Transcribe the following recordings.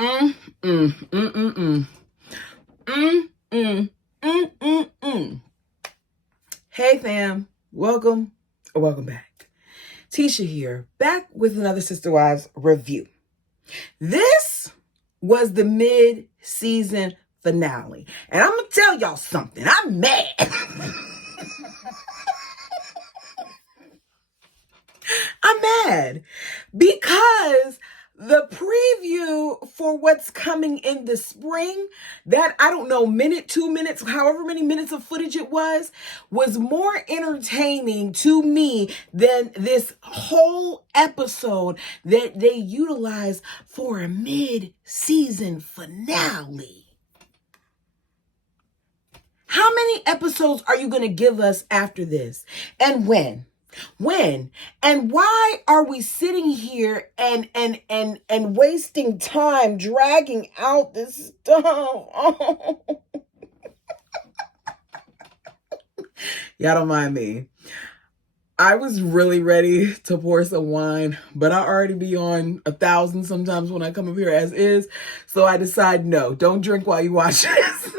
Mm, mm, mm, mm, mm. Mm, mm, mm, mm, mm. Hey fam, welcome or welcome back. Tisha here, back with another Sister Wives review. This was the mid-season finale, and I'm gonna tell y'all something. I'm mad. I'm mad because the preview for what's coming in the spring, that I don't know, minute, 2 minutes, however many minutes of footage it was more entertaining to me than this whole episode that they utilized for a mid-season finale. How many episodes are you going to give us after this? And when? And why are we sitting here and wasting time dragging out this stuff? Oh. Y'all don't mind me. I was really ready to pour some wine, but I already be on 1,000 sometimes when I come up here as is. So I decide, no, don't drink while you watch this.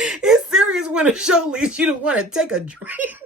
It's serious when a show leads you to want to take a drink.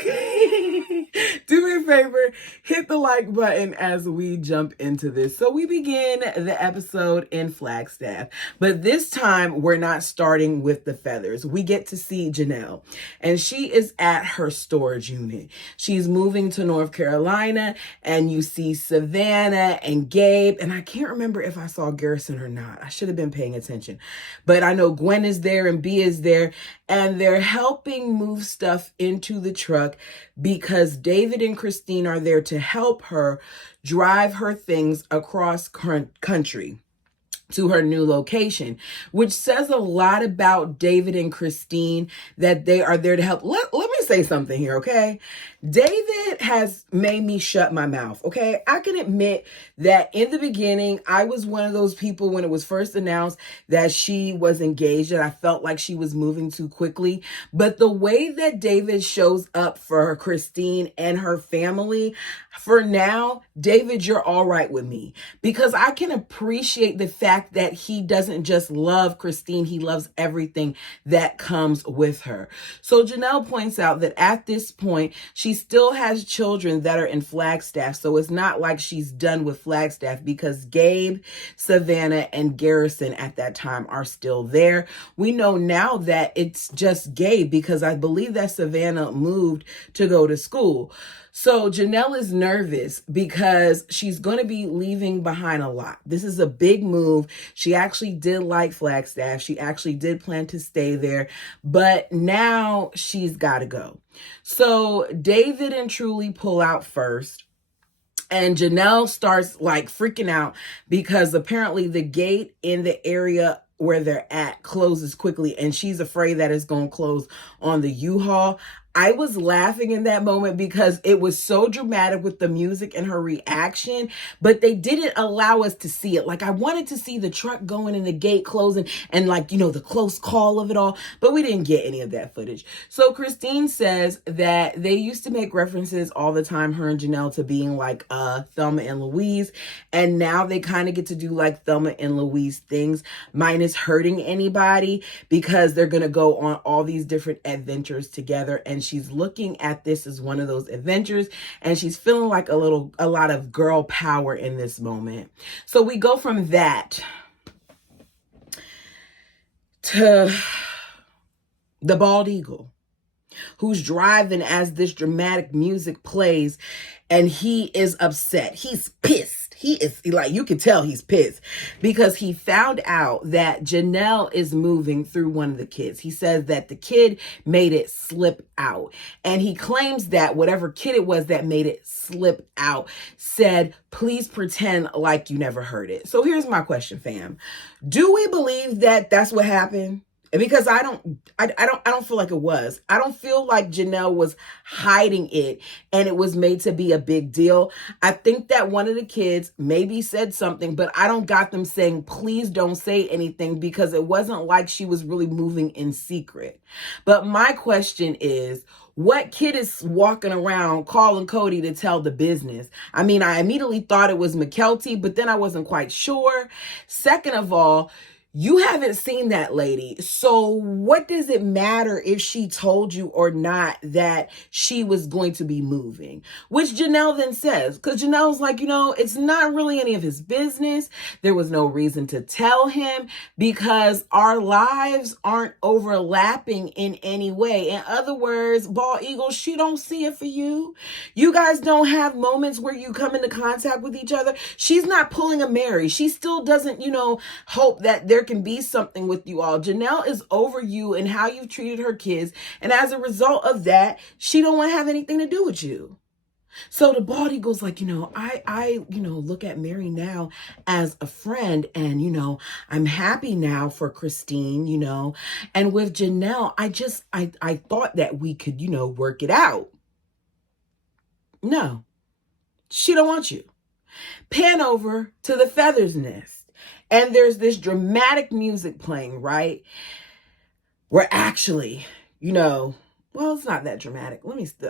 Okay, do me a favor, hit the like button as we jump into this. So we begin the episode in Flagstaff, but this time we're not starting with the feathers. We get to see Janelle, and she is at her storage unit. She's moving to North Carolina, and you see Savannah and Gabe, and I can't remember if I saw Garrison or not. I should have been paying attention, but I know Gwen is there and B is there, and they're helping move stuff into the truck because David and Christine are there to help her drive her things across country to her new location, which says a lot about David and Christine, that they are there to help. Let me say something here, okay? David has made me shut my mouth, okay? I can admit that in the beginning, I was one of those people when it was first announced that she was engaged, and I felt like she was moving too quickly. But the way that David shows up for Christine and her family, for now, David, you're all right with me, because I can appreciate the fact that he doesn't just love Christine, he loves everything that comes with her. So Janelle points out that at this point, she still has children that are in Flagstaff. So it's not like she's done with Flagstaff, because Gabe, Savannah, and Garrison at that time are still there. We know now that it's just Gabe, because I believe that Savannah moved to go to school. So Janelle is nervous because she's going to be leaving behind a lot. This is a big move. She actually did like Flagstaff. She actually did plan to stay there, but now she's got to go. So David and Truly pull out first. And Janelle starts like freaking out because apparently the gate in the area where they're at closes quickly, and she's afraid that it's going to close on the U-Haul. I was laughing in that moment because it was so dramatic with the music and her reaction, but they didn't allow us to see it. Like, I wanted to see the truck going and the gate closing and, like, you know, the close call of it all, but we didn't get any of that footage. So Christine says that they used to make references all the time, her and Janelle, to being like Thelma and Louise, and now they kind of get to do like Thelma and Louise things, minus hurting anybody, because they're going to go on all these different adventures together, and she's looking at this as one of those adventures, and she's feeling like a lot of girl power in this moment. So we go from that to the bald eagle, who's driving as this dramatic music plays, and he is upset. He's pissed. He is, like, you can tell he's pissed because he found out that Janelle is moving through one of the kids. He says that the kid made it slip out, and he claims that whatever kid it was that made it slip out said, "Please pretend like you never heard it." So here's my question, fam. Do we believe that that's what happened? Because I don't feel like it was. I don't feel like Janelle was hiding it and it was made to be a big deal. I think that one of the kids maybe said something, but I don't got them saying, please don't say anything, because it wasn't like she was really moving in secret. But my question is, what kid is walking around calling Kody to tell the business? I mean, I immediately thought it was McKelty, but then I wasn't quite sure. Second of all, you haven't seen that lady. So what does it matter if she told you or not that she was going to be moving? Which Janelle then says, because Janelle's like, it's not really any of his business. There was no reason to tell him because our lives aren't overlapping in any way. In other words, Bald Eagle, she don't see it for you. You guys don't have moments where you come into contact with each other. She's not pulling a Meri. She still doesn't, hope that there can be something with you all. Janelle is over you and how you've treated her kids. And as a result of that, she don't want to have anything to do with you. So the Bald Eagle's like, I look at Meri now as a friend and, I'm happy now for Christine, and with Janelle, I thought that we could, work it out. No, she don't want you. Pan over to the Feathers Nest. And there's this dramatic music playing, right? We're actually, well, it's not that dramatic.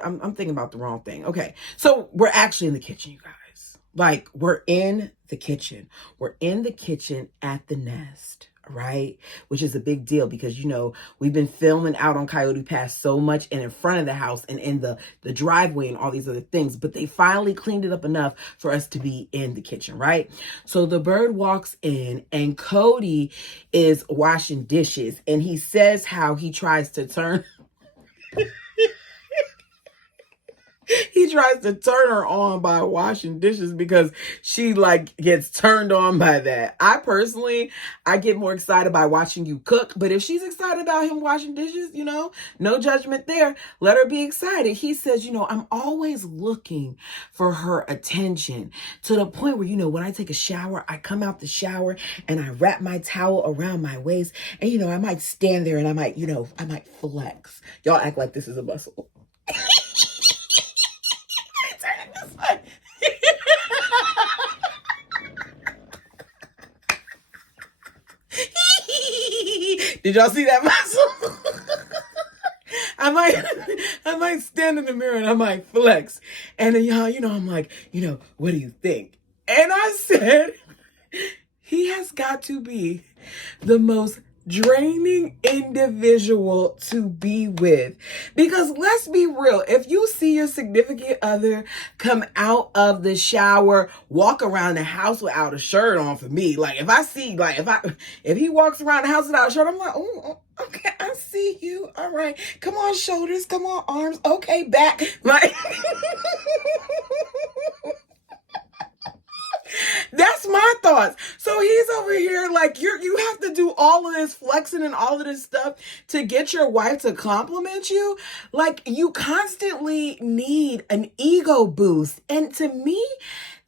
I'm thinking about the wrong thing. Okay. So we're actually in the kitchen, you guys. Like, we're in the kitchen. We're in the kitchen at the nest, right? Which is a big deal because, we've been filming out on Coyote Pass so much and in front of the house and in the driveway and all these other things. But they finally cleaned it up enough for us to be in the kitchen, right? So the bird walks in and Kody is washing dishes and he says how he tries to turn... He tries to turn her on by washing dishes because she gets turned on by that. I get more excited by watching you cook, but if she's excited about him washing dishes, no judgment there. Let her be excited. He says, I'm always looking for her attention to the point where, when I take a shower, I come out the shower and I wrap my towel around my waist and, I might stand there and I might flex. Y'all act like this is a muscle. Did y'all see that muscle? I might stand in the mirror and I might flex. And then y'all, I'm like, what do you think? And I said, he has got to be the most draining individual to be with. Because let's be real, if you see your significant other come out of the shower, walk around the house without a shirt on, for me, if he walks around the house without a shirt, I'm like, oh, okay, I see you. All right. Come on, shoulders. Come on, arms. Okay, back. That's my thoughts. So he's over here you have to do all of this flexing and all of this stuff to get your wife to compliment you. You constantly need an ego boost. And to me,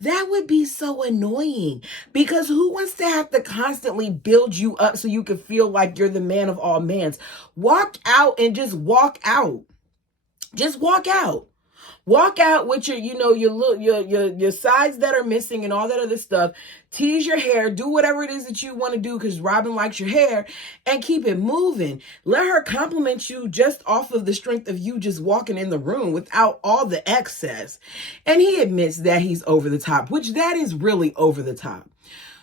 that would be so annoying because who wants to have to constantly build you up so you can feel like you're the man of all mans? Walk out and just walk out. Just walk out. Walk out with your sides that are missing and all that other stuff. Tease your hair. Do whatever it is that you want to do because Robin likes your hair and keep it moving. Let her compliment you just off of the strength of you just walking in the room without all the excess. And he admits that he's over the top, which that is really over the top.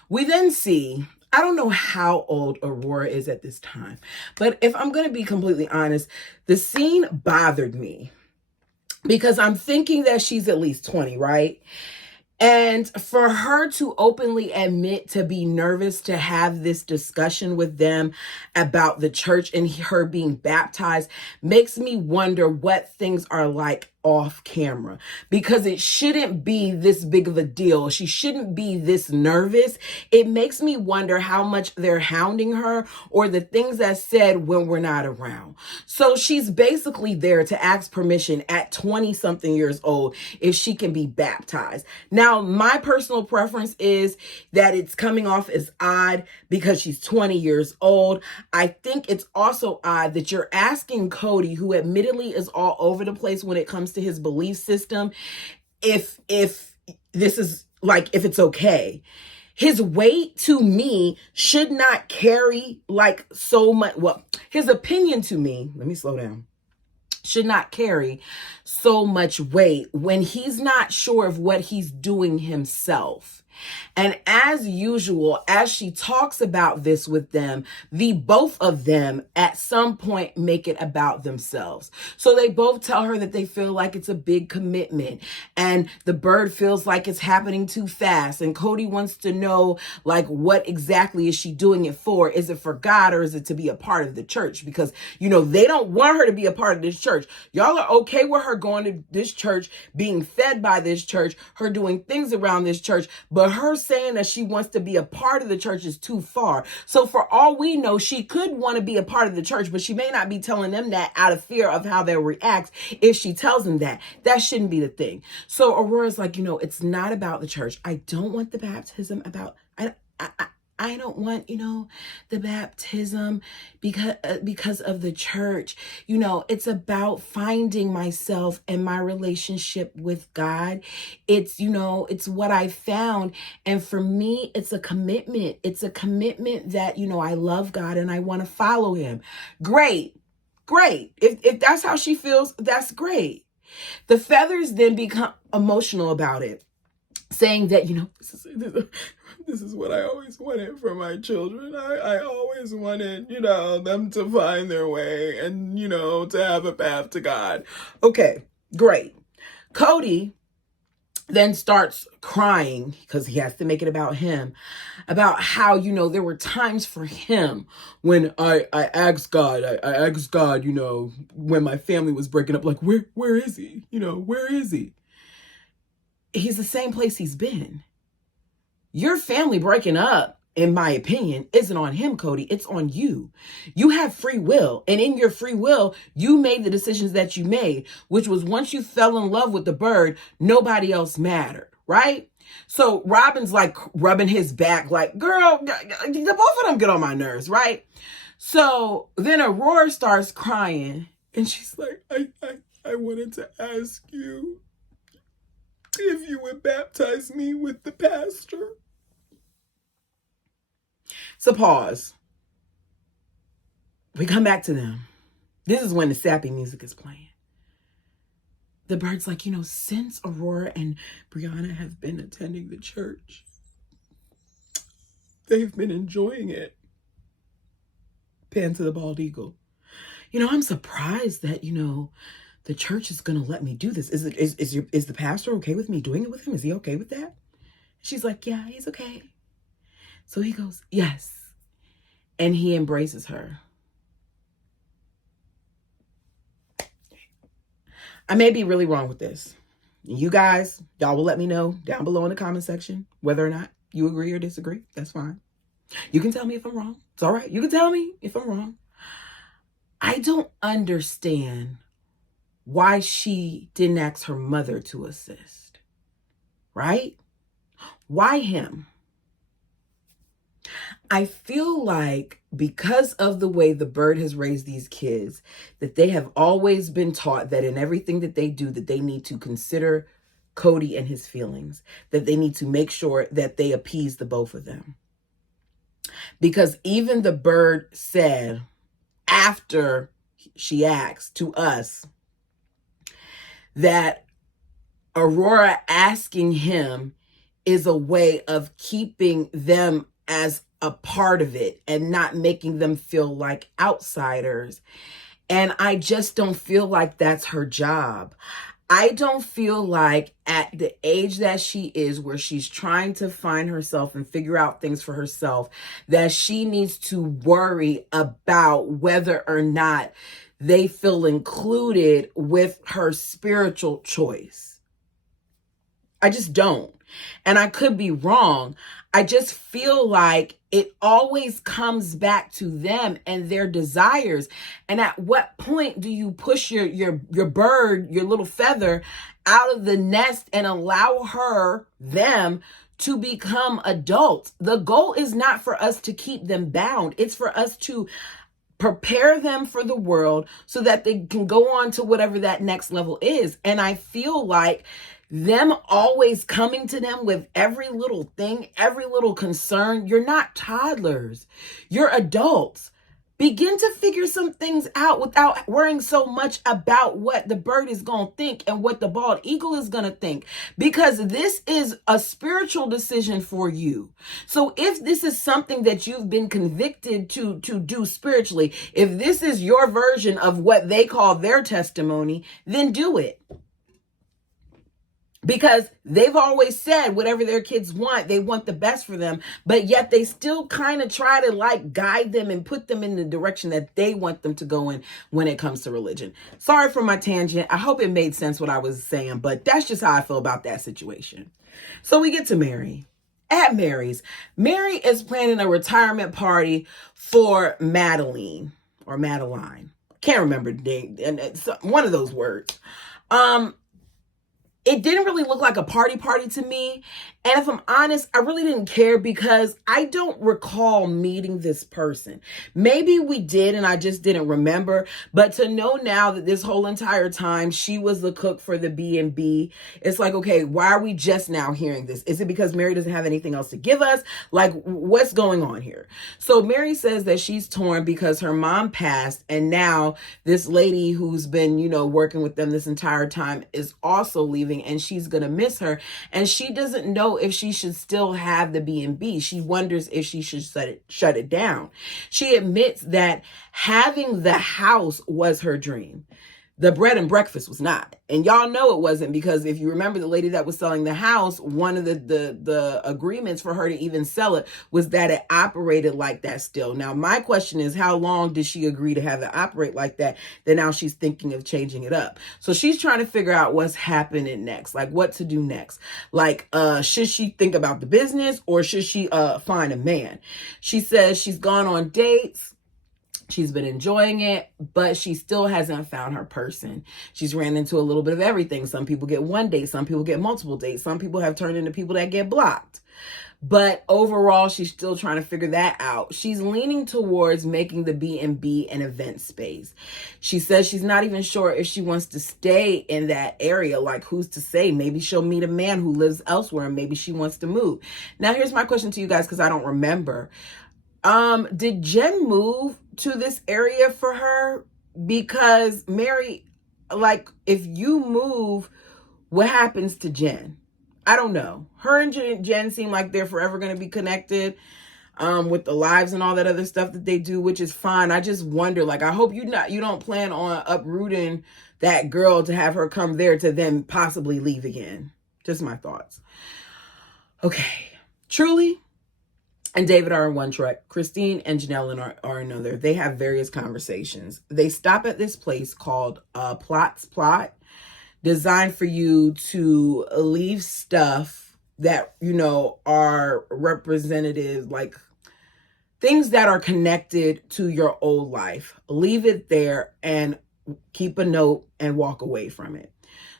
We then see... I don't know how old Aurora is at this time, but if I'm going to be completely honest, the scene bothered me. Because I'm thinking that she's at least 20, right? And for her to openly admit to be nervous to have this discussion with them about the church and her being baptized makes me wonder what things are like off camera, because it shouldn't be this big of a deal. She shouldn't be this nervous. It makes me wonder how much they're hounding her or the things that's said when we're not around. So she's basically there to ask permission at 20 something years old if she can be baptized. Now, my personal preference is that it's coming off as odd because she's 20 years old. I think it's also odd that you're asking Kody, who admittedly is all over the place when it comes to his belief system, if this is if it's okay. His weight to me should not carry so much. Well, his opinion to me, let me slow down. should not carry so much weight when he's not sure of what he's doing himself. And as usual, as she talks about this with them, the both of them at some point make it about themselves. So they both tell her that they feel like it's a big commitment, and the bird feels like it's happening too fast. And Kody wants to know, like, what exactly is she doing it for? Is it for God, or is it to be a part of the church? Because, they don't want her to be a part of this church. Y'all are okay with her going to this church, being fed by this church, her doing things around this church, but her saying that she wants to be a part of the church is too far. So for all we know, she could want to be a part of the church, but she may not be telling them that out of fear of how they'll react if she tells them that. That shouldn't be the thing. So Aurora's like, it's not about the church. I don't want the baptism about, I don't want, the baptism because of the church. It's about finding myself and my relationship with God. It's, it's what I found. And for me, it's a commitment. It's a commitment that, I love God and I want to follow him. Great. If that's how she feels, that's great. The feathers then become emotional about it, saying that, this is what I always wanted for my children. I always wanted, them to find their way and, to have a path to God. Okay, great. Kody then starts crying because he has to make it about him, about how, there were times for him when I asked God, when my family was breaking up, like, where is he? Where is he? He's the same place he's been. Your family breaking up, in my opinion, isn't on him, Kody. It's on you. You have free will. And in your free will, you made the decisions that you made, which was once you fell in love with the bird, nobody else mattered, right? So Robin's like rubbing his back like, girl, both of them get on my nerves, right? So then Aurora starts crying and she's like, I wanted to ask you if you would baptize me with the pastor. So pause. We come back to them. This is when the sappy music is playing. The bird's like, since Aurora and Brianna have been attending the church, they've been enjoying it. Pan to the bald eagle. I'm surprised that, the church is going to let me do this. Is the pastor okay with me doing it with him? Is he okay with that? She's like, yeah, he's okay. So he goes, yes. And he embraces her. I may be really wrong with this. You guys, y'all will let me know down below in the comment section whether or not you agree or disagree. That's fine. You can tell me if I'm wrong. It's all right. You can tell me if I'm wrong. I don't understand why she didn't ask her mother to assist. Right? Why him? I feel like because of the way the bird has raised these kids, that they have always been taught that in everything that they do, that they need to consider Kody and his feelings, that they need to make sure that they appease the both of them. Because even the bird said, after she asked to us, that Aurora asking him is a way of keeping them as a part of it and not making them feel like outsiders. And I just don't feel like that's her job. I don't feel like at the age that she is, where she's trying to find herself and figure out things for herself, that she needs to worry about whether or not they feel included with her spiritual choice. I just don't. And I could be wrong. I just feel like it always comes back to them and their desires. And at what point do you push your bird, your little feather, out of the nest and allow them to become adults? The goal is not for us to keep them bound. It's for us to prepare them for the world so that they can go on to whatever that next level is. And I feel like them always coming to them with every little thing, every little concern. You're not toddlers. You're adults. begin to figure some things out without worrying so much about what the bird is going to think and what the bald eagle is going to think, because this is a spiritual decision for you. So if this is something that you've been convicted to do spiritually, if this is your version of what they call their testimony, then do it. Because they've always said whatever their kids want, they want the best for them, but yet they still kind of try to like guide them and put them in the direction that they want them to go in when it comes to religion. Sorry for my tangent. I hope it made sense what I was saying, but that's just how I feel about that situation. So we get to Meri. At Meri's, Meri is planning a retirement party for Madeline or Madeline. Can't remember the name, and it's one of those words. It didn't really look like a party to me. And if I'm honest, I really didn't care because I don't recall meeting this person. Maybe we did and I just didn't remember. But to know now that this whole entire time she was the cook for the B&B, it's like, okay, why are we just now hearing this? Is it because Meri doesn't have anything else to give us? Like, what's going on here? So Meri says that she's torn because her mom passed, and now this lady who's been, working with them this entire time is also leaving, and she's going to miss her. And she doesn't know if she should still have the B&B. She wonders if she should shut it down. She admits that having the house was her dream. The bread and breakfast was not. And y'all know it wasn't, because if you remember the lady that was selling the house, one of the agreements for her to even sell it was that it operated like that still. Now, my question is, how long did she agree to have it operate like that? Then now she's thinking of changing it up. So she's trying to figure out what's happening next, like what to do next. Like, should she think about the business or should she find a man? She says she's gone on dates. She's been enjoying it, but she still hasn't found her person. She's ran into a little bit of everything. Some people get one date. Some people get multiple dates. Some people have turned into people that get blocked. But overall, she's still trying to figure that out. She's leaning towards making the B&B an event space. She says she's not even sure if she wants to stay in that area. Like, who's to say? Maybe she'll meet a man who lives elsewhere and maybe she wants to move. Now, here's my question to you guys, because I don't remember. Did Jen move to this area for her? Because Meri, like, if you move, what happens to Jen? I don't know. Her and Jen seem like they're forever going to be connected, with the lives and all that other stuff that they do, which is fine. I just wonder, like, I hope you don't plan on uprooting that girl to have her come there to then possibly leave again. Just my thoughts. Okay. Truly and David are in one track. Christine and Janelle are another. They have various conversations. They stop at this place called Plot's Plot, designed for you to leave stuff that, are representative, like things that are connected to your old life. Leave it there and keep a note and walk away from it.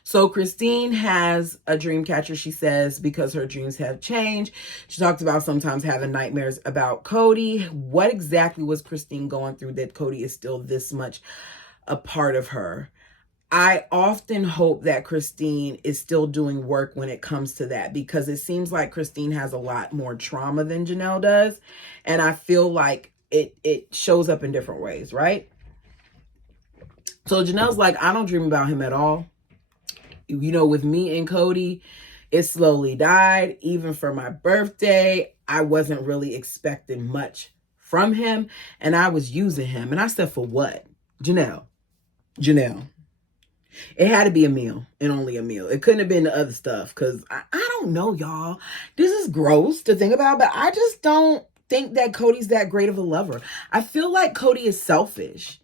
So Christine has a dream catcher, she says, because her dreams have changed. She talks about sometimes having nightmares about Kody. What exactly was Christine going through that Kody is still this much a part of her? I often hope that Christine is still doing work when it comes to that, because it seems like Christine has a lot more trauma than Janelle does. And I feel like it shows up in different ways, right? So Janelle's like, I don't dream about him at all. With me and Kody, it slowly died. Even for my birthday, I wasn't really expecting much from him, and I was using him. And I said, for what? Janelle. It had to be a meal, and only a meal. It couldn't have been the other stuff, because I don't know, y'all. This is gross to think about, but I just don't think that Kody's that great of a lover. I feel like Kody is selfish.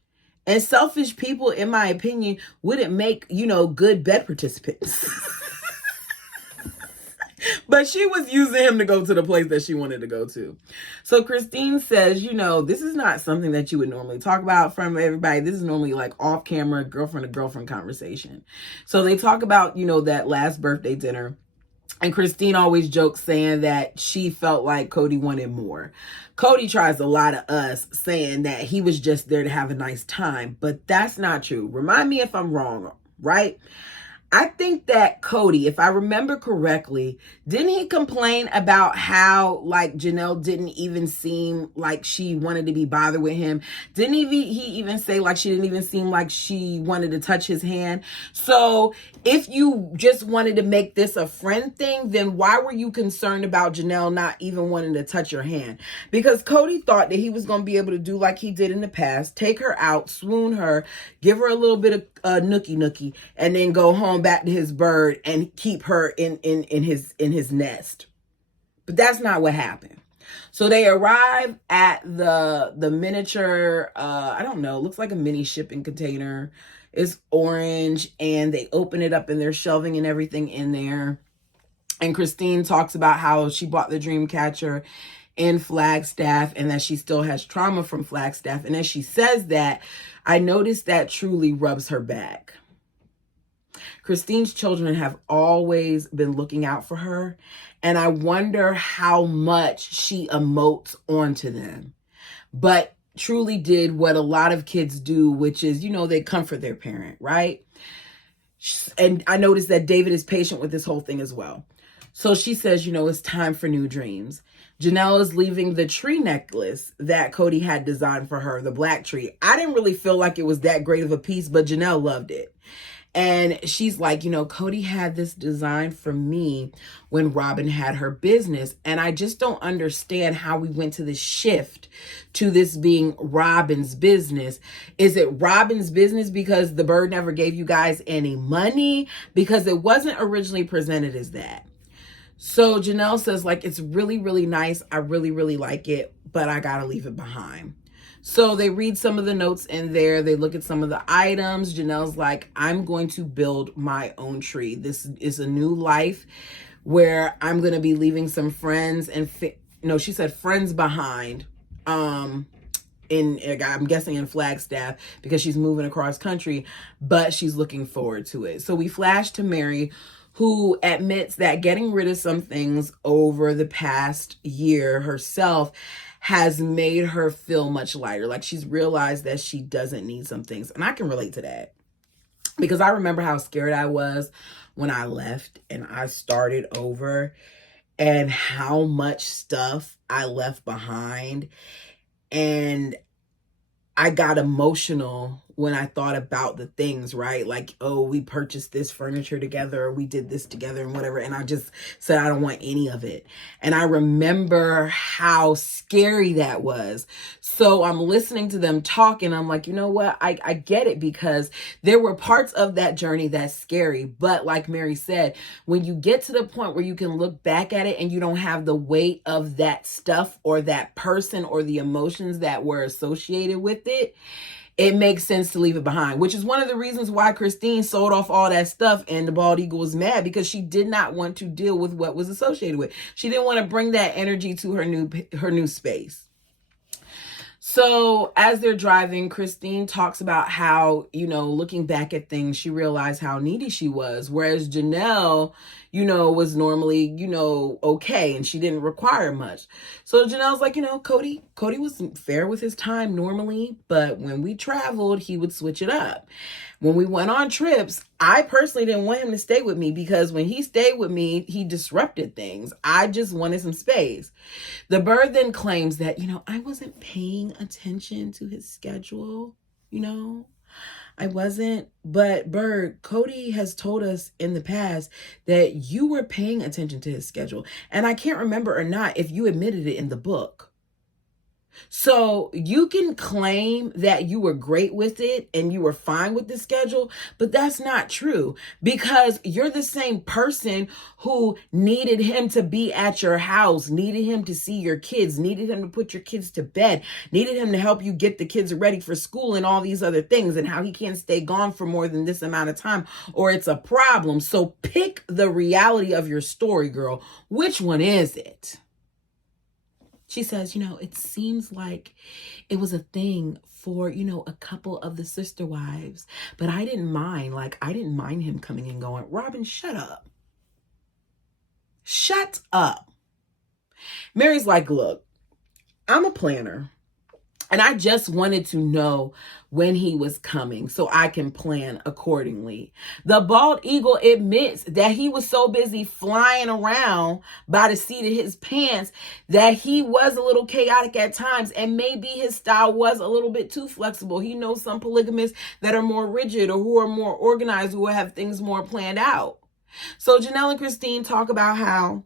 And selfish people, in my opinion, wouldn't make, good bed participants. But she was using him to go to the place that she wanted to go to. So Christine says, this is not something that you would normally talk about from everybody. This is normally like off camera, girlfriend to girlfriend conversation. So they talk about, that last birthday dinner. And Christine always jokes saying that she felt like Kody wanted more. Kody tries to lie to us saying that he was just there to have a nice time, but that's not true. Remind me if I'm wrong, right? I think that Kody, if I remember correctly, didn't he complain about how like Janelle didn't even seem like she wanted to be bothered with him? Didn't he even say like she didn't even seem like she wanted to touch his hand? So if you just wanted to make this a friend thing, then why were you concerned about Janelle not even wanting to touch your hand? Because Kody thought that he was going to be able to do like he did in the past, take her out, swoon her, give her a little bit of nookie, and then go home back to his bird and keep her in his nest. But that's not what happened. So they arrive at the miniature, I don't know, looks like a mini shipping container. It's orange, and they open it up and they're shelving and everything in there. And Christine talks about how she bought the dream catcher in Flagstaff and that she still has trauma from Flagstaff. And as she says that, I noticed that truly rubs her back. Christine's children have always been looking out for her, and I wonder how much she emotes onto them, but truly did what a lot of kids do, which is, they comfort their parent, right? And I noticed that David is patient with this whole thing as well. So she says, it's time for new dreams. Janelle is leaving the tree necklace that Kody had designed for her, the black tree. I didn't really feel like it was that great of a piece, but Janelle loved it. And she's like, Kody had this design for me when Robin had her business. And I just don't understand how we went to this shift to this being Robin's business. Is it Robin's business because the bird never gave you guys any money? Because it wasn't originally presented as that. So Janelle says, like, it's really, really nice. I really, really like it, but I got to leave it behind. So they read some of the notes in there. They look at some of the items. Janelle's like, I'm going to build my own tree. This is a new life where I'm going to be leaving some friends and she said friends behind. I'm guessing in Flagstaff because she's moving across country, but she's looking forward to it. So we flash to Meri, who admits that getting rid of some things over the past year herself has made her feel much lighter. Like she's realized that she doesn't need some things. And I can relate to that because I remember how scared I was when I left and I started over and how much stuff I left behind. And I got emotional when I thought about the things, right? Like, oh, we purchased this furniture together, or we did this together and whatever. And I just said, I don't want any of it. And I remember how scary that was. So I'm listening to them talk and I'm like, you know what? I get it, because there were parts of that journey that's scary. But like Meri said, when you get to the point where you can look back at it and you don't have the weight of that stuff or that person or the emotions that were associated with it, it makes sense to leave it behind, which is one of the reasons why Christine sold off all that stuff and the bald eagle was mad, because she did not want to deal with what was associated with. She didn't want to bring that energy to her new space. So as they're driving, Christine talks about how, looking back at things, she realized how needy she was. Whereas Janelle, was normally, okay, and she didn't require much. So Janelle's like, Kody was fair with his time normally, but when we traveled, he would switch it up. When we went on trips, I personally didn't want him to stay with me because when he stayed with me, he disrupted things. I just wanted some space. The bird then claims that, I wasn't paying attention to his schedule, I wasn't. But bird, Kody has told us in the past that you were paying attention to his schedule. And I can't remember or not if you admitted it in the book. So you can claim that you were great with it and you were fine with the schedule, but that's not true, because you're the same person who needed him to be at your house, needed him to see your kids, needed him to put your kids to bed, needed him to help you get the kids ready for school and all these other things, and how he can't stay gone for more than this amount of time or it's a problem. So pick the reality of your story, girl. Which one is it? She says, it seems like it was a thing for, a couple of the sister wives, but I didn't mind. Like, I didn't mind him coming and going. Robin, shut up. Shut up. Meri's like, look, I'm a planner. And I just wanted to know when he was coming so I can plan accordingly. The bald eagle admits that he was so busy flying around by the seat of his pants that he was a little chaotic at times, and maybe his style was a little bit too flexible. He knows some polygamists that are more rigid or who are more organized, who have things more planned out. So Janelle and Christine talk about how,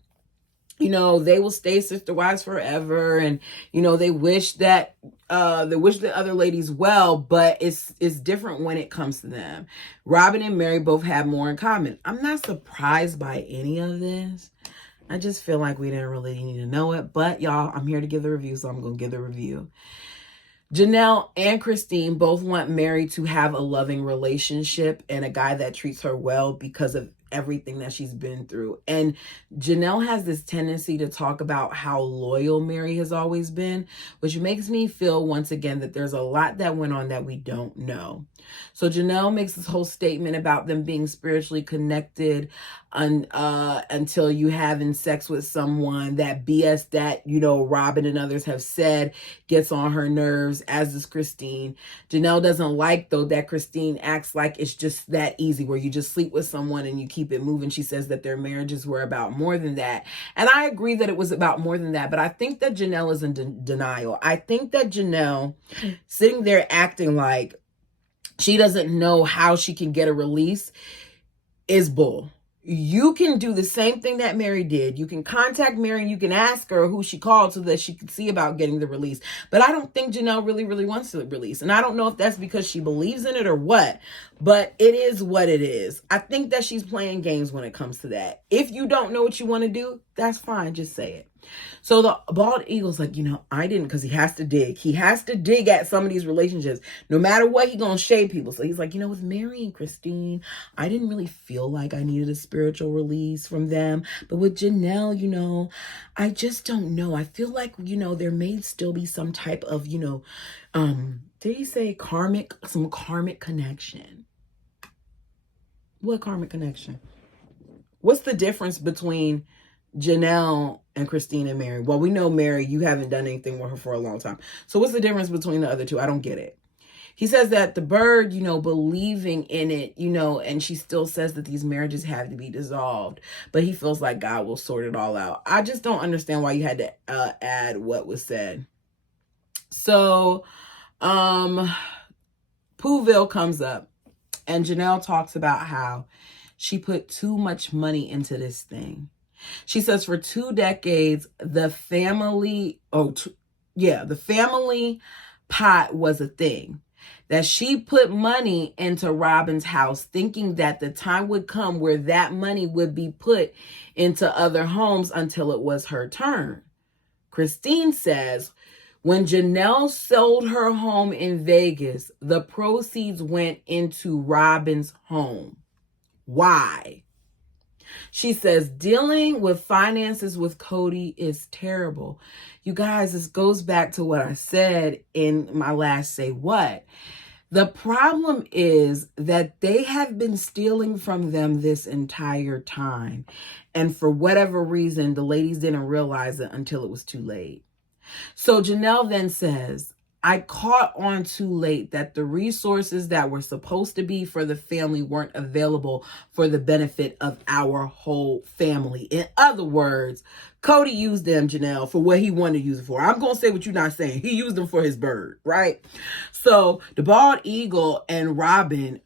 they will stay sister wives forever, and they wish the other ladies well, but it's different when it comes to them. Robin and Meri both have more in common. I'm not surprised by any of this. I just feel like we didn't really need to know it, but y'all, I'm here to give the review, so I'm gonna give the review. Janelle and Christine both want Meri to have a loving relationship and a guy that treats her well because of everything that she's been through. And Janelle has this tendency to talk about how loyal Meri has always been, which makes me feel once again that there's a lot that went on that we don't know. So Janelle makes this whole statement about them being spiritually connected until you having sex with someone. That BS that, Robin and others have said gets on her nerves, as does Christine. Janelle doesn't like, though, that Christine acts like it's just that easy, where you just sleep with someone and you keep it moving. She says that their marriages were about more than that. And I agree that it was about more than that, but I think that Janelle is in denial. I think that Janelle, sitting there acting like she doesn't know how she can get a release, is bull. You can do the same thing that Meri did. You can contact Meri and you can ask her who she called so that she can see about getting the release. But I don't think Janelle really, really wants the release. And I don't know if that's because she believes in it or what, but it is what it is. I think that she's playing games when it comes to that. If you don't know what you want to do, that's fine. Just say it. So the bald eagle's like, I didn't, because he has to dig. He has to dig at some of these relationships. No matter what, he gonna shade people. So he's like, with Meri and Christine, I didn't really feel like I needed a spiritual release from them. But with Janelle, I just don't know. I feel like, there may still be some type of, did he say some karmic connection? What karmic connection? What's the difference between Janelle and Christine and Meri? Well, we know Meri, you haven't done anything with her for a long time. So what's the difference between the other two? I don't get it. He says that the bird, believing in it, and she still says that these marriages have to be dissolved, but he feels like God will sort it all out. I just don't understand why you had to add what was said. So, Pooville comes up and Janelle talks about how she put too much money into this thing. She says for 2 decades, the family pot was a thing. That she put money into Robin's house, thinking that the time would come where that money would be put into other homes until it was her turn. Christine says, when Janelle sold her home in Vegas, the proceeds went into Robin's home. Why? She says, dealing with finances with Kody is terrible. You guys, this goes back to what I said in my last Say What. The problem is that they have been stealing from them this entire time. And for whatever reason, the ladies didn't realize it until it was too late. So Janelle then says, I caught on too late that the resources that were supposed to be for the family weren't available for the benefit of our whole family. In other words, Kody used them, Janelle, for what he wanted to use it for. I'm going to say what you're not saying. He used them for his bird, right? So the bald eagle and Robin,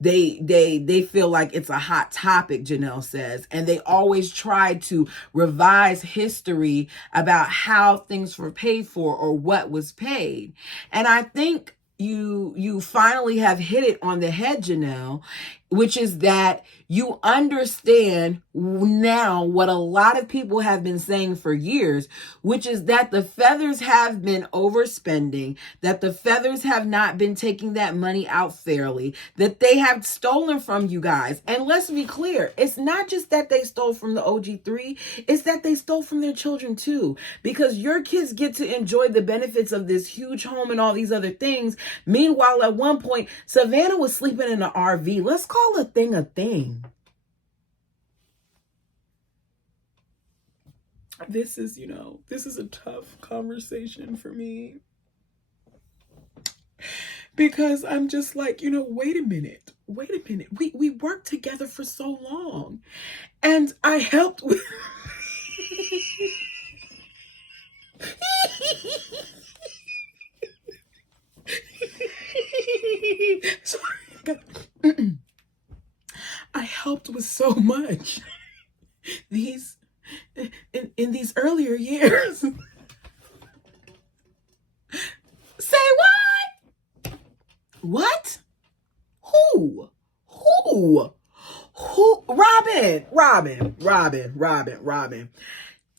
they feel like it's a hot topic, Janelle says, and they always try to revise history about how things were paid for or what was paid. And I think you finally have hit it on the head, Janelle, which is that you understand now what a lot of people have been saying for years, which is that the feathers have been overspending, that the feathers have not been taking that money out fairly, that they have stolen from you guys. And let's be clear, it's not just that they stole from the OG3, it's that they stole from their children too, because your kids get to enjoy the benefits of this huge home and all these other things. Meanwhile, at one point, Savannah was sleeping in an RV. Let's call a thing a thing. This is a tough conversation for me. because I'm just like, wait a minute. We worked together for so long, and I helped with. Sorry. I helped with so much these in these earlier years. Say what? What? Who? Robin.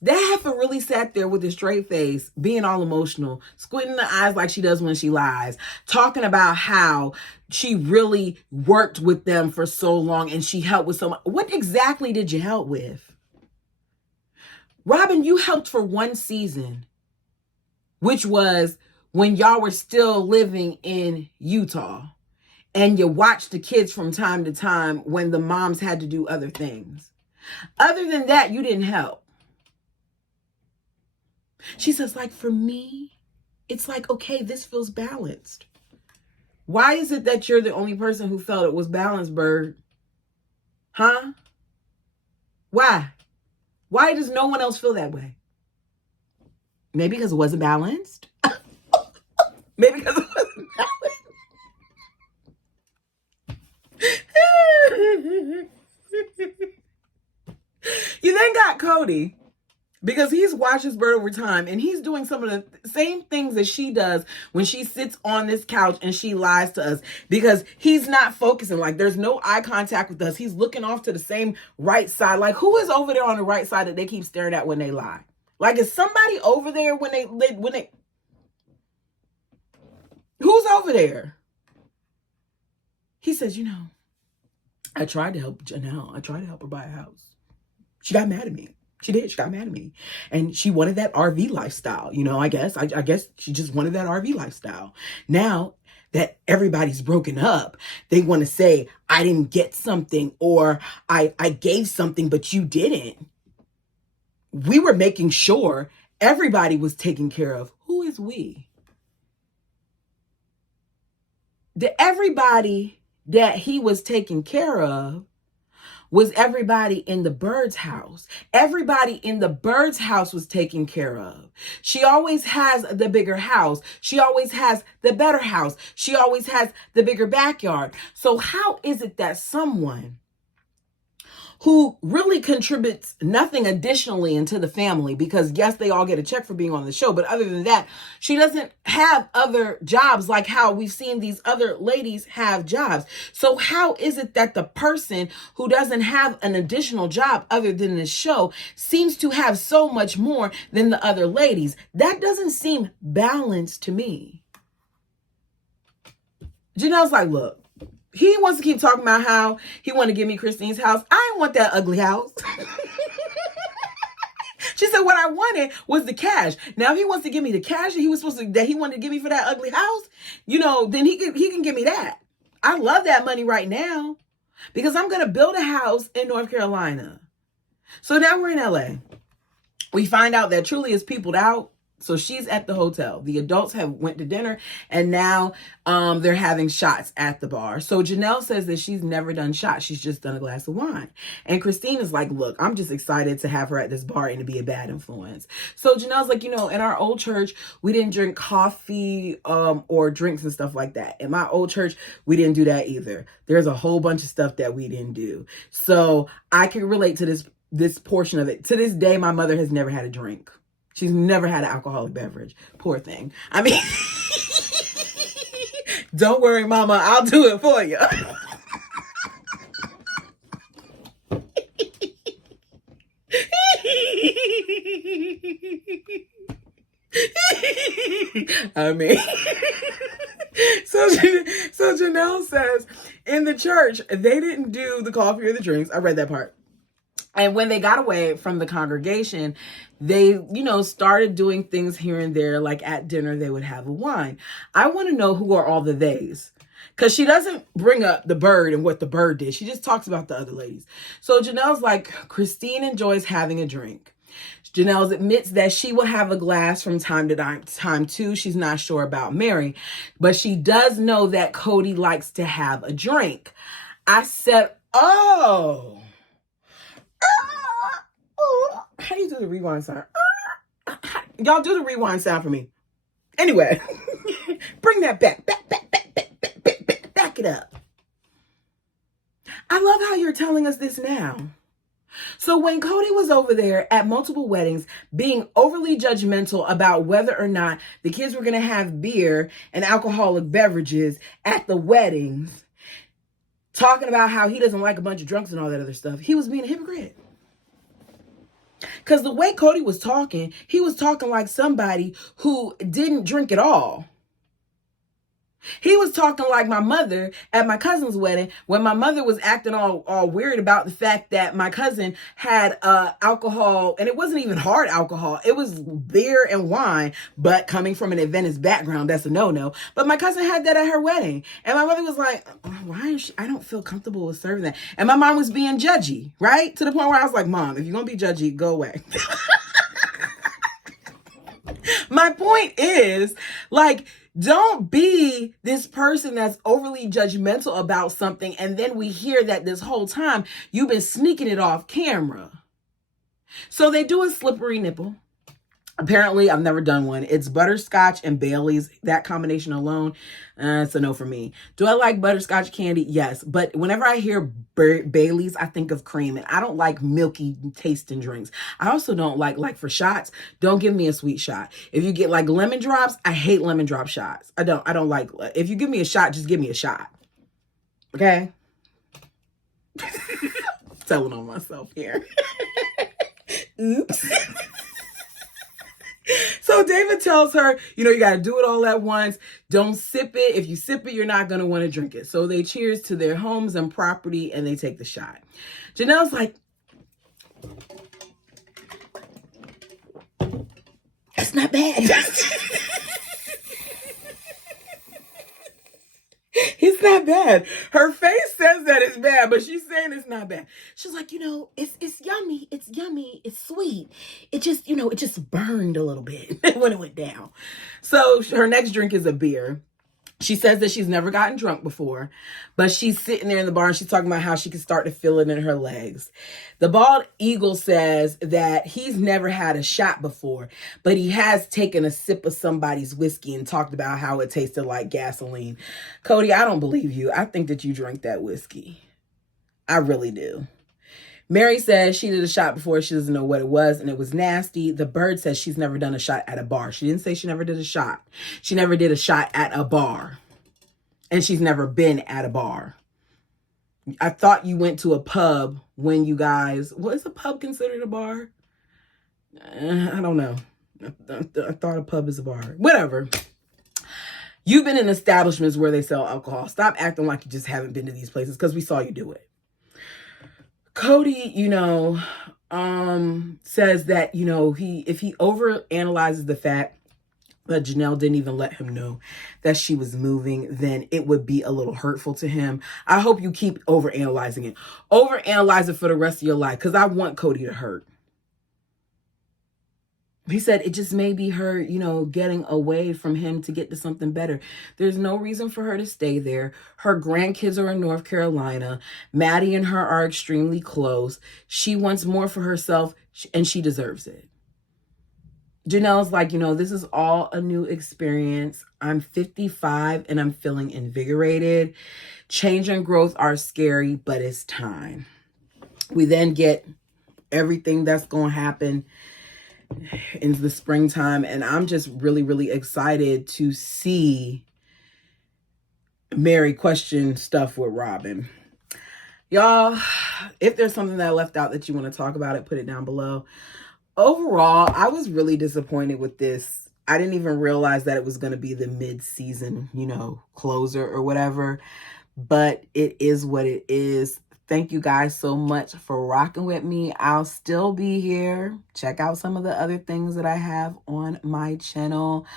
That heifer really sat there with a straight face, being all emotional, squinting the eyes like she does when she lies, talking about how she really worked with them for so long and she helped with so much. What exactly did you help with? Robin, you helped for one season, which was when y'all were still living in Utah. And you watched the kids from time to time when the moms had to do other things. Other than that, you didn't help. She says, like, for me, it's like, okay, this feels balanced. Why is it that you're the only person who felt it was balanced, Bird? Huh? Why? Why does no one else feel that way? Maybe because it wasn't balanced? Maybe because it wasn't balanced? You then got Kody, because he's watched his bird over time and he's doing some of the same things that she does when she sits on this couch and she lies to us, because he's not focusing. Like, there's no eye contact with us. He's looking off to the same right side. Like, who is over there on the right side that they keep staring at when they lie? Like, is somebody over there when they who's over there? He says, I tried to help Janelle. I tried to help her buy a house. She got mad at me. She did. She got mad at me. And she wanted that RV lifestyle. I guess she just wanted that RV lifestyle. Now that everybody's broken up, they want to say, I didn't get something, or I gave something, but you didn't. We were making sure everybody was taken care of. Who is we? The everybody that he was taking care of was everybody in the bird's house. Everybody in the bird's house was taken care of. She always has the bigger house. She always has the better house. She always has the bigger backyard. So how is it that someone who really contributes nothing additionally into the family, because yes, they all get a check for being on the show, but other than that, she doesn't have other jobs like how we've seen these other ladies have jobs. So how is it that the person who doesn't have an additional job other than this show seems to have so much more than the other ladies? That doesn't seem balanced to me. Janelle's like, look, he wants to keep talking about how he wanted to give me Christine's house. I didn't want that ugly house. She said what I wanted was the cash. Now, if he wants to give me the cash that he wanted to give me for that ugly house, then he can give me that. I love that money right now, because I'm going to build a house in North Carolina. So now we're in LA. We find out that Truly is peopled out. So she's at the hotel. The adults have went to dinner, and now they're having shots at the bar. So Janelle says that she's never done shots. She's just done a glass of wine. And Christine is like, look, I'm just excited to have her at this bar and to be a bad influence. So Janelle's like, in our old church, we didn't drink coffee or drinks and stuff like that. In my old church, we didn't do that either. There's a whole bunch of stuff that we didn't do. So I can relate to this portion of it. To this day, my mother has never had a drink. She's never had an alcoholic beverage. Poor thing. I mean, don't worry, Mama. I'll do it for you. I mean, so Janelle says in the church, they didn't do the coffee or the drinks. I read that part. And when they got away from the congregation, they, started doing things here and there. Like at dinner, they would have a wine. I want to know who are all the theys. Because she doesn't bring up the bird and what the bird did. She just talks about the other ladies. So Janelle's like, Christine enjoys having a drink. Janelle admits that she will have a glass from time to time too. She's not sure about Meri, but she does know that Kody likes to have a drink. I said, oh. How do you do the rewind sound? Y'all do the rewind sound for me. Anyway, bring that back. Back it up. I love how you're telling us this now. So when Kody was over there at multiple weddings being overly judgmental about whether or not the kids were going to have beer and alcoholic beverages at the weddings, talking about how he doesn't like a bunch of drunks and all that other stuff, he was being a hypocrite. Because the way Kody was talking, he was talking like somebody who didn't drink at all. He was talking like my mother at my cousin's wedding when my mother was acting all weird about the fact that my cousin had alcohol, and it wasn't even hard alcohol. It was beer and wine, but coming from an Adventist background, that's a no-no. But my cousin had that at her wedding. And my mother was like, why is she? I don't feel comfortable with serving that. And my mom was being judgy, right? To the point where I was like, Mom, if you're going to be judgy, go away. My point is, like, don't be this person that's overly judgmental about something, and then we hear that this whole time you've been sneaking it off camera. So they do a slippery nipple. Apparently, I've never done one. It's butterscotch and Bailey's. That combination alone, it's a no for me. Do I like butterscotch candy? Yes. But whenever I hear Bailey's, I think of cream. And I don't like milky tasting drinks. I also don't like for shots, don't give me a sweet shot. If you get like lemon drops, I hate lemon drop shots. I don't like, if you give me a shot, just give me a shot. Okay? Telling on myself here. Oops. So David tells her, you got to do it all at once. Don't sip it. If you sip it, you're not going to want to drink it. So they cheers to their homes and property, and they take the shot. Janelle's like, that's not bad. It's not bad. Her face says that it's bad, but she's saying it's not bad. She's like, it's yummy. It's yummy. It's sweet. It just, it just burned a little bit when it went down. So her next drink is a beer. She says that she's never gotten drunk before, but she's sitting there in the bar and she's talking about how she can start to feel it in her legs. The bald eagle says that he's never had a shot before, but he has taken a sip of somebody's whiskey and talked about how it tasted like gasoline. Kody, I don't believe you. I think that you drank that whiskey. I really do. Meri says she did a shot before. She doesn't know what it was, and it was nasty. The bird says she's never done a shot at a bar. She didn't say she never did a shot. She never did a shot at a bar. And she's never been at a bar. I thought you went to a pub when you guys... Was a pub considered a bar? I don't know. I thought a pub is a bar. Whatever. You've been in establishments where they sell alcohol. Stop acting like you just haven't been to these places, because we saw you do it. Kody, says that, if he overanalyzes the fact that Janelle didn't even let him know that she was moving, then it would be a little hurtful to him. I hope you keep overanalyzing it. Overanalyze it for the rest of your life, because I want Kody to hurt. He said it just may be her, getting away from him to get to something better. There's no reason for her to stay there. Her grandkids are in North Carolina. Maddie and her are extremely close. She wants more for herself, and she deserves it. Janelle's like, this is all a new experience. I'm 55 and I'm feeling invigorated. Change and growth are scary, but it's time. We then get everything that's going to happen in the springtime, and I'm just really, really excited to see Meri question stuff with Robin. Y'all, if there's something that I left out that you want to talk about it, put it down below. Overall, I was really disappointed with this. I didn't even realize that it was going to be the mid-season, closer or whatever, but it is what it is. Thank you guys so much for rocking with me. I'll still be here. Check out some of the other things that I have on my channel.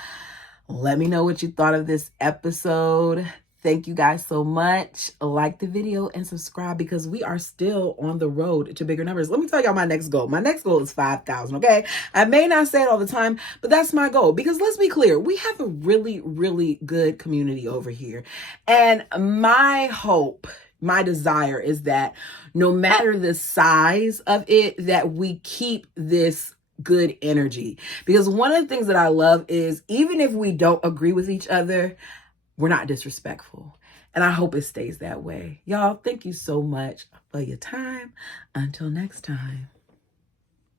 Let me know what you thought of this episode. Thank you guys so much. Like the video and subscribe because we are still on the road to bigger numbers. Let me tell y'all my next goal. My next goal is 5,000, okay? I may not say it all the time, but that's my goal because let's be clear, we have a really, really good community over here. And my hope, my desire is that no matter the size of it, that we keep this good energy. Because one of the things that I love is even if we don't agree with each other, we're not disrespectful. And I hope it stays that way. Y'all, thank you so much for your time. Until next time.